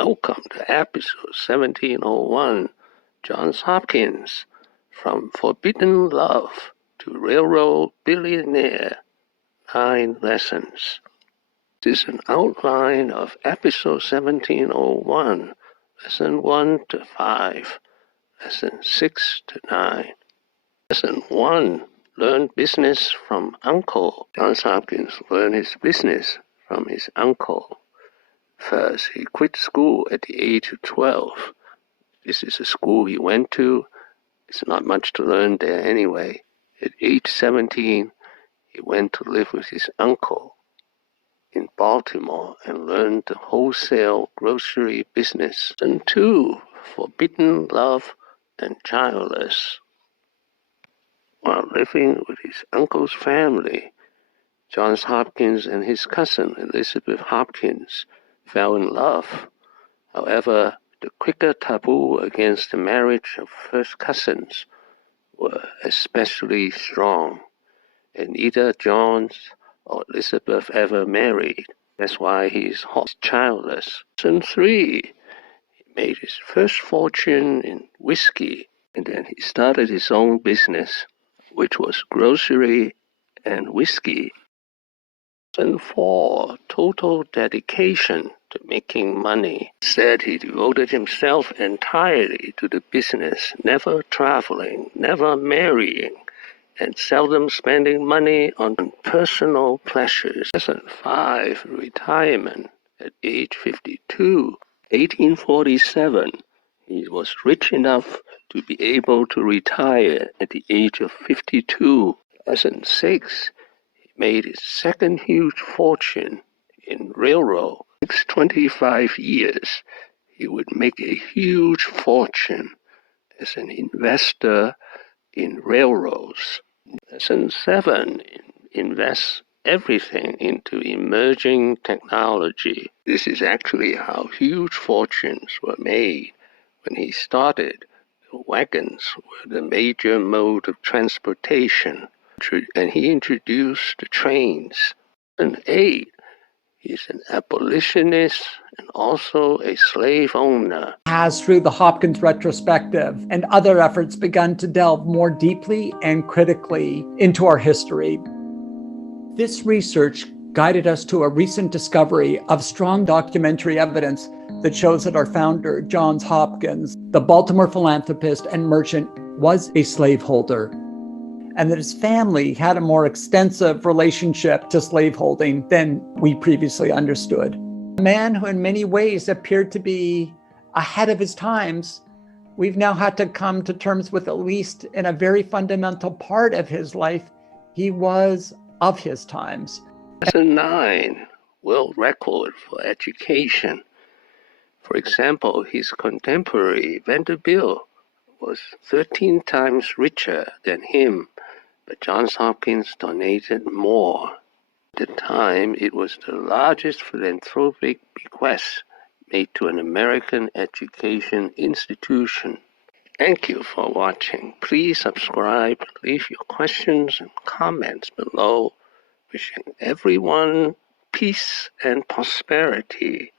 Welcome to episode 1701, Johns Hopkins, From Forbidden Love to Railroad Billionaire, 9 Lessons. This is an outline of episode 1701, lesson 1 to 5, lesson 6 to 9. Lesson 1, learn business from uncle. Johns Hopkins learned his business from his uncle. First, he quit school at the age of 12. This is a school he went to. It's not much to learn there anyway. At age 17, he went to live with his uncle in Baltimore and learned the wholesale grocery business. And 2, forbidden love and childless. While living with his uncle's family, Johns Hopkins and his cousin Elizabeth Hopkins fell in love. However, the Quaker taboo against the marriage of first cousins were especially strong, and neither Johns or Elizabeth ever married. That's why he's childless. Lesson 3, he made his first fortune in whiskey, and then he started his own business, which was grocery and whiskey. Lesson 4, total dedication to making money. Instead, he devoted himself entirely to the business, never traveling, never marrying, and seldom spending money on personal pleasures. Lesson 5, retirement. At age 52, 1847, he was rich enough to be able to retire at the age of 52. Lesson 6, he made his second huge fortune in railroad. Next 25 years, he would make a huge fortune as an investor in railroads. Lesson 7, invest everything into emerging technology. This is actually how huge fortunes were made. When he started, the wagons were the major mode of transportation, and he introduced the trains. Lesson 8, he's an abolitionist and also a slave owner. Has, through the Hopkins retrospective and other efforts, begun to delve more deeply and critically into our history. This research guided us to a recent discovery of strong documentary evidence that shows that our founder, Johns Hopkins, the Baltimore philanthropist and merchant, was a slaveholder, and that his family had a more extensive relationship to slaveholding than we previously understood. A man who in many ways appeared to be ahead of his times, we've now had to come to terms with, at least in a very fundamental part of his life, he was of his times. Lesson 9, world record for education. For example, his contemporary Vanderbilt was 13 times richer than him, but Johns Hopkins donated more. At the time, it was the largest philanthropic bequest made to an American education institution. Thank you for watching. Please subscribe, leave your questions and comments below. Wishing everyone peace and prosperity.